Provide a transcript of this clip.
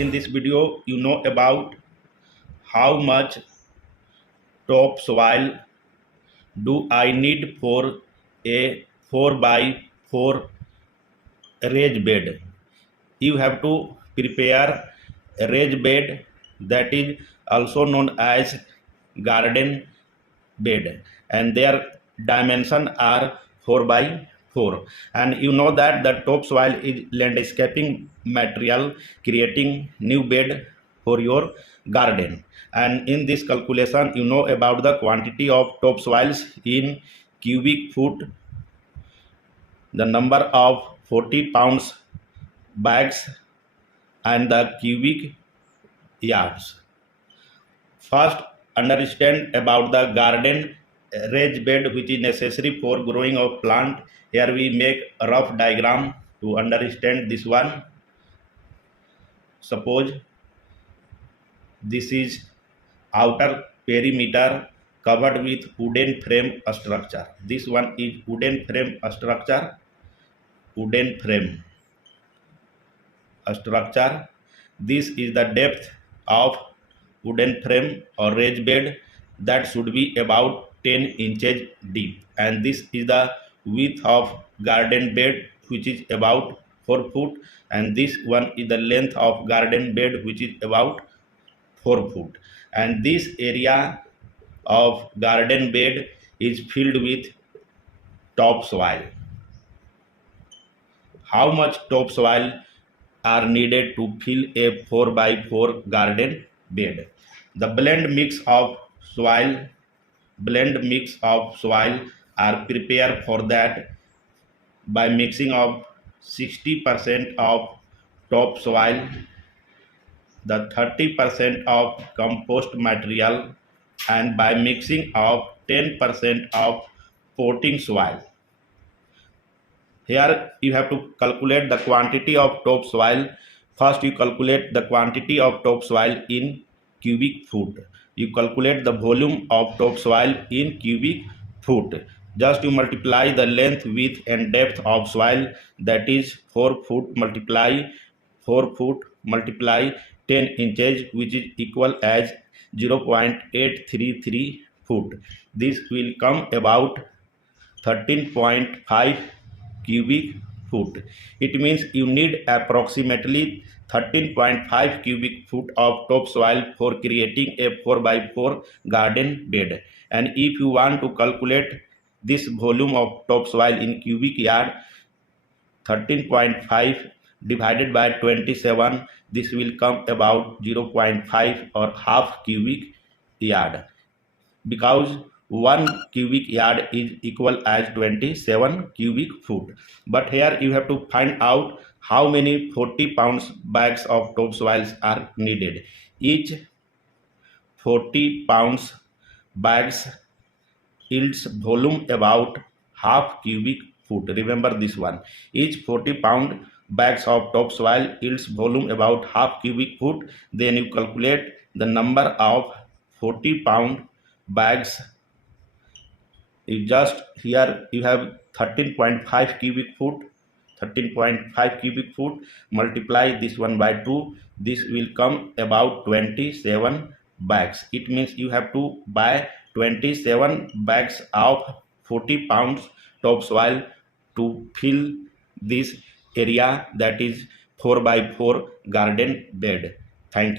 in this video you know about how much topsoil do I need for a 4 by 4 raised bed. You have to prepare a raised bed, that is also known as garden bed, and their dimension are 4 by 4. And you know that the topsoil is landscaping material, creating new bed for your garden. And in this calculation you know about the quantity of topsoils in cubic foot, the number of 40 pounds bags, and the cubic yards. First, understand about the garden raised bed which is necessary for growing of plant. Here we make a rough diagram to understand this one. Suppose this is outer perimeter covered with wooden frame structure. This one is wooden frame structure. Wooden frame structure. This is the depth of wooden frame or raised bed, that should be about 10 inches deep, and this is the width of garden bed which is about 4 foot, and this one is the length of garden bed which is about 4 foot, and this area of garden bed is filled with topsoil. How much topsoil are needed to fill a 4 by 4 garden bed? The blend mix of soil are prepared for that by mixing of 60% of topsoil, the 30% of compost material, and by mixing of 10% of potting soil. Here you have to calculate the quantity of topsoil. First you calculate the quantity of topsoil in cubic foot. You calculate the volume of topsoil in cubic foot. Just you multiply the length, width and depth of soil, that is 4 foot multiply 4 foot multiply 10 inches, which is equal as 0.833 foot. This will come about 13.5 cubic foot. It means you need approximately 13.5 cubic foot of topsoil for creating a 4 by 4 garden bed. And if you want to calculate this volume of topsoil in cubic yard, 13.5 divided by 27, this will come about 0.5 or half cubic yard, because 1 cubic yard is equal as 27 cubic foot. But here you have to find out how many 40 pounds bags of topsoils are needed. Each 40 pounds bags yields volume about half cubic foot. Remember this one. Each 40 pound bags of topsoil yields volume about half cubic foot. Then you calculate the number of 40 pound bags. You just here you have 13.5 cubic foot. 13.5 cubic foot, multiply this one by 2, this will come about 27 bags. It means you have to buy 27 bags of 40 pounds topsoil to fill this area, that is 4 by 4 garden bed. Thank you.